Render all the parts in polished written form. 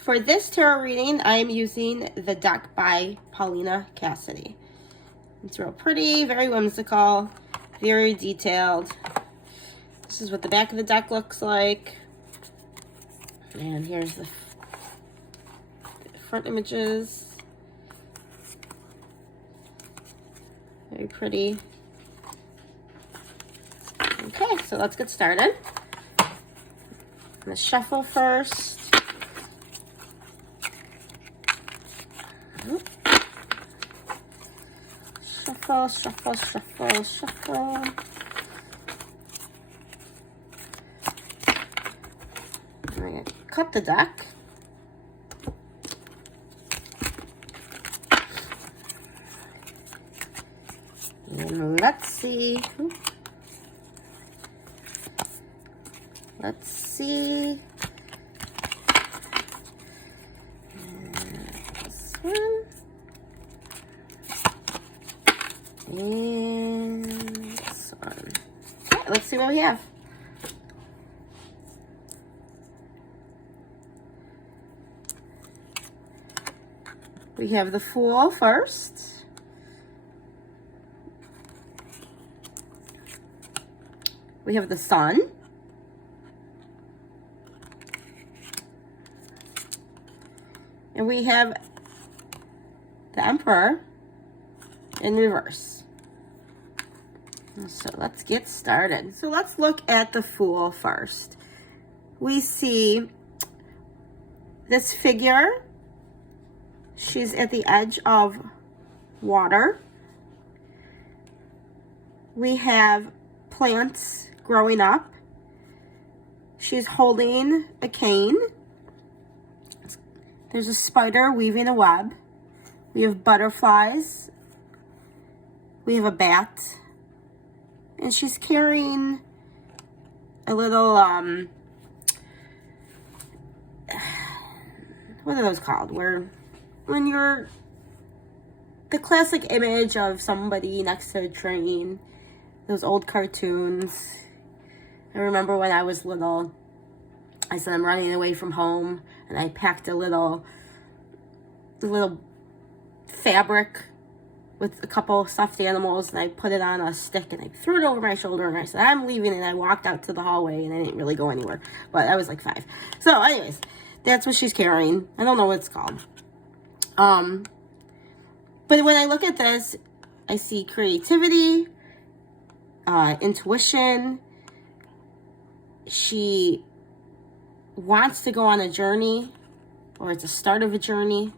For this tarot reading, I am using the deck by Paulina Cassidy. It's real pretty, very whimsical, very detailed. This is what the back of the deck looks like. And here's the front images. Very pretty. Okay, so let's get started. I'm gonna shuffle first. Shuffle, shuffle, shuffle, shuffle. I'm gonna cut the deck. And let's see. Let's see. This one. And this one. Okay, let's see what we have. We have the Fool first. We have the Sun. And we have the Emperor in reverse. So let's get started. So let's look at the Fool first. We see this figure. She's at the edge of water. We have plants growing up. She's holding a cane. There's a spider weaving a web. We have butterflies. We have a bat. And she's carrying a little, what are those called? When you're, the classic image of somebody next to a train, those old cartoons. I remember when I was little, I said I'm running away from home, and I packed a little fabric with a couple stuffed animals, and I put it on a stick, and I threw it over my shoulder, and I said, I'm leaving, and I walked out to the hallway, and I didn't really go anywhere, but I was like 5. So anyways, that's what she's carrying. I don't know what it's called. But when I look at this, I see creativity, intuition. She wants to go on a journey, or it's the start of a journey.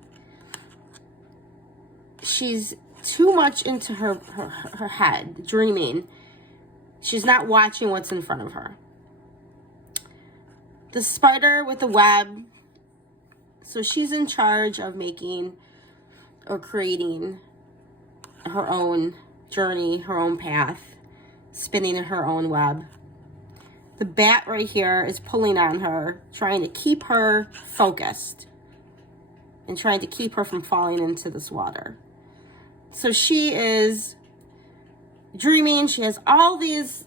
She's too much into her head, dreaming. She's not watching what's in front of her. The spider with the web. So she's in charge of making or creating her own journey, her own path, spinning her own web. The bat right here is pulling on her, trying to keep her focused and trying to keep her from falling into this water. So she is dreaming. She has all these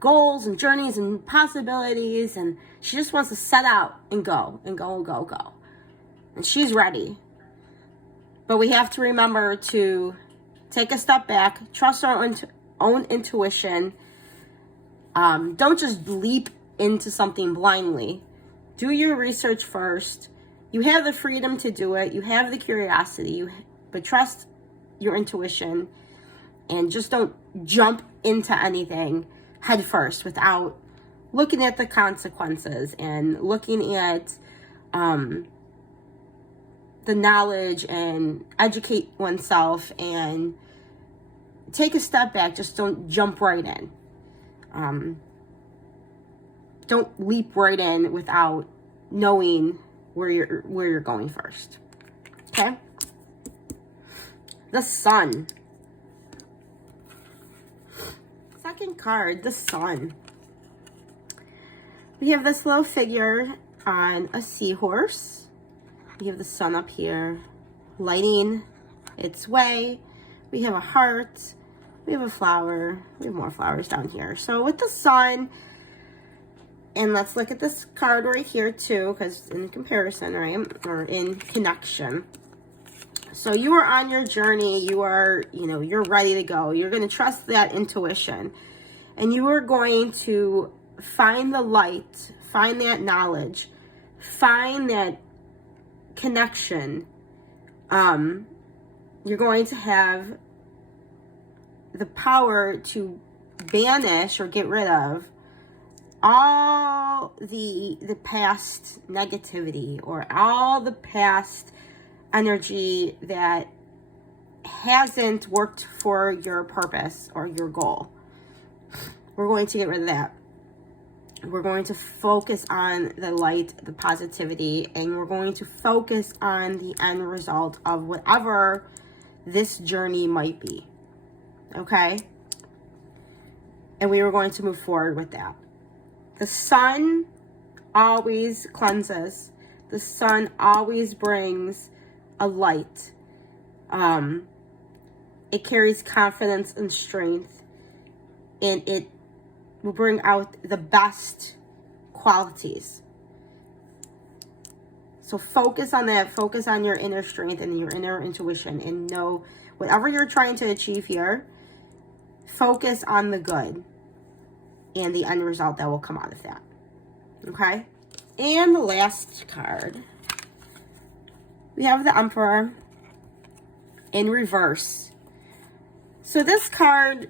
goals and journeys and possibilities, and she just wants to set out and go and go and go and go. And she's ready. But we have to remember to take a step back, trust our own intuition. Don't just leap into something blindly. Do your research first. You have the freedom to do it. You have the curiosity, but trust your intuition, and just don't jump into anything head first without looking at the consequences and looking at the knowledge, and educate oneself and take a step back. Just don't jump right in. Don't leap right in without knowing where you're going first. Okay? The Sun. Second card, the Sun. We have this little figure on a seahorse. We have the sun up here lighting its way. We have a heart. We have a flower. We have more flowers down here. So with the sun, And let's look at this card right here too, because in comparison, right, or in connection. So you are on your journey. You are, you're ready to go. You're going to trust that intuition. And you are going to find the light, find that knowledge, find that connection. You're going to have the power to banish or get rid of all the past negativity or all the past energy that hasn't worked for your purpose or your goal. We're going to get rid of that. We're going to focus on the light, the positivity, and we're going to focus on the end result of whatever this journey might be. Okay? And we are going to move forward with that. The sun always cleanses. The sun always brings a light. It carries confidence and strength, and it will bring out the best qualities. So focus on that. Focus on your inner strength and your inner intuition, and know whatever you're trying to achieve here, focus on the good and the end result that will come out of that. Okay? And the last card, we have the Emperor in reverse. So this card,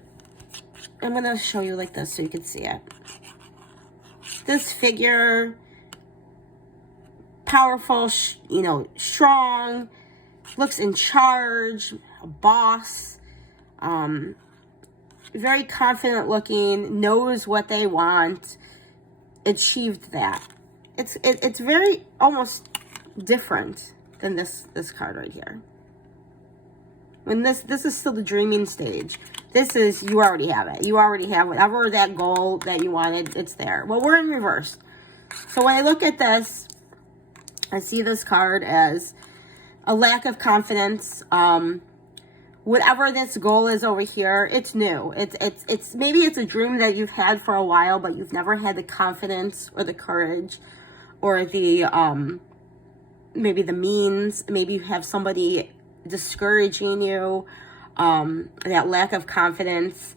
I'm going to show you like this so you can see it. This figure, powerful, strong, looks in charge, a boss, very confident looking, knows what they want, achieved that. It's very almost different than this card right here. When this is still the dreaming stage. This is, you already have it. You already have whatever that goal that you wanted, it's there. Well, we're in reverse. So when I look at this, I see this card as a lack of confidence. Whatever this goal is over here, it's new. It's maybe it's a dream that you've had for a while, but you've never had the confidence or the courage or the maybe the means. Maybe you have somebody discouraging you. That lack of confidence,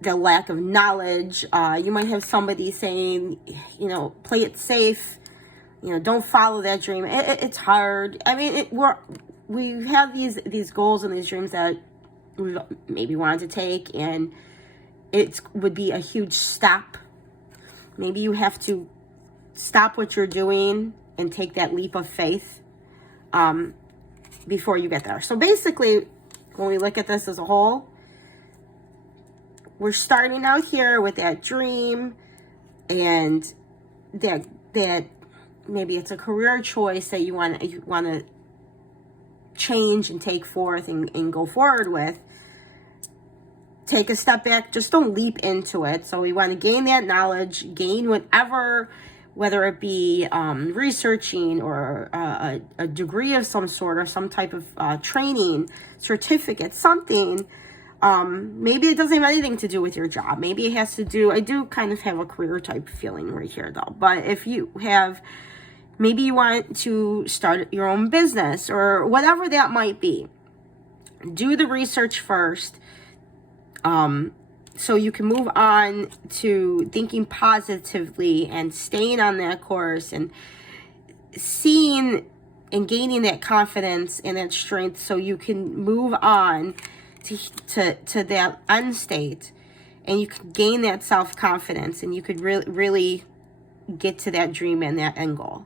the lack of knowledge. You might have somebody saying, play it safe. Don't follow that dream. It's hard. I mean, we have these goals and these dreams that we maybe wanted to take, and it would be a huge step. Maybe you have to stop what you're doing and take that leap of faith before you get there. So basically, when we look at this as a whole, we're starting out here with that dream, and that maybe it's a career choice that you want to change and take forth and go forward with. Take a step back. Just don't leap into it. So we want to gain that knowledge, gain whatever, whether it be researching or a degree of some sort or some type of training, certificate, something. Maybe it doesn't have anything to do with your job. Maybe it has to do, I do kind of have a career type feeling right here though. But if you have, maybe you want to start your own business or whatever that might be, do the research first. So you can move on to thinking positively and staying on that course and seeing and gaining that confidence and that strength so you can move on to that end state, and you can gain that self-confidence, and you could really get to that dream and that end goal,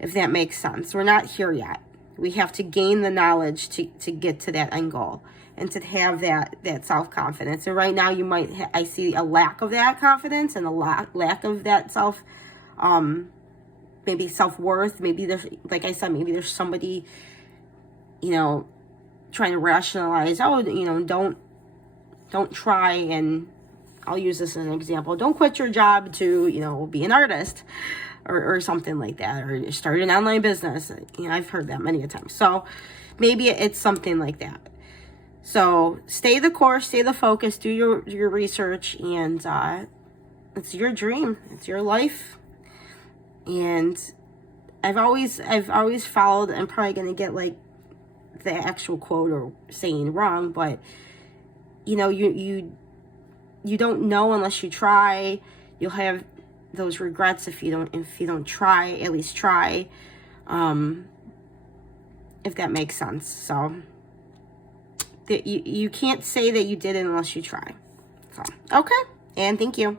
if that makes sense. We're not here yet. We have to gain the knowledge to get to that end goal and to have that self-confidence. And right now you might, I see a lack of that confidence and a lack of that maybe self-worth. Maybe there's, like I said, maybe there's somebody, trying to rationalize, don't try, and I'll use this as an example. Don't quit your job to, be an artist or something like that, or start an online business. I've heard that many a time. So maybe it's something like that. So stay the course, stay the focus, do your research, and it's your dream. It's your life. And I've always followed, I'm probably going to get like the actual quote or saying wrong, but you know, you don't know unless you try. You'll have those regrets if you don't try. At least try, if that makes sense. So that you can't say that you did it unless you try. So okay, and thank you.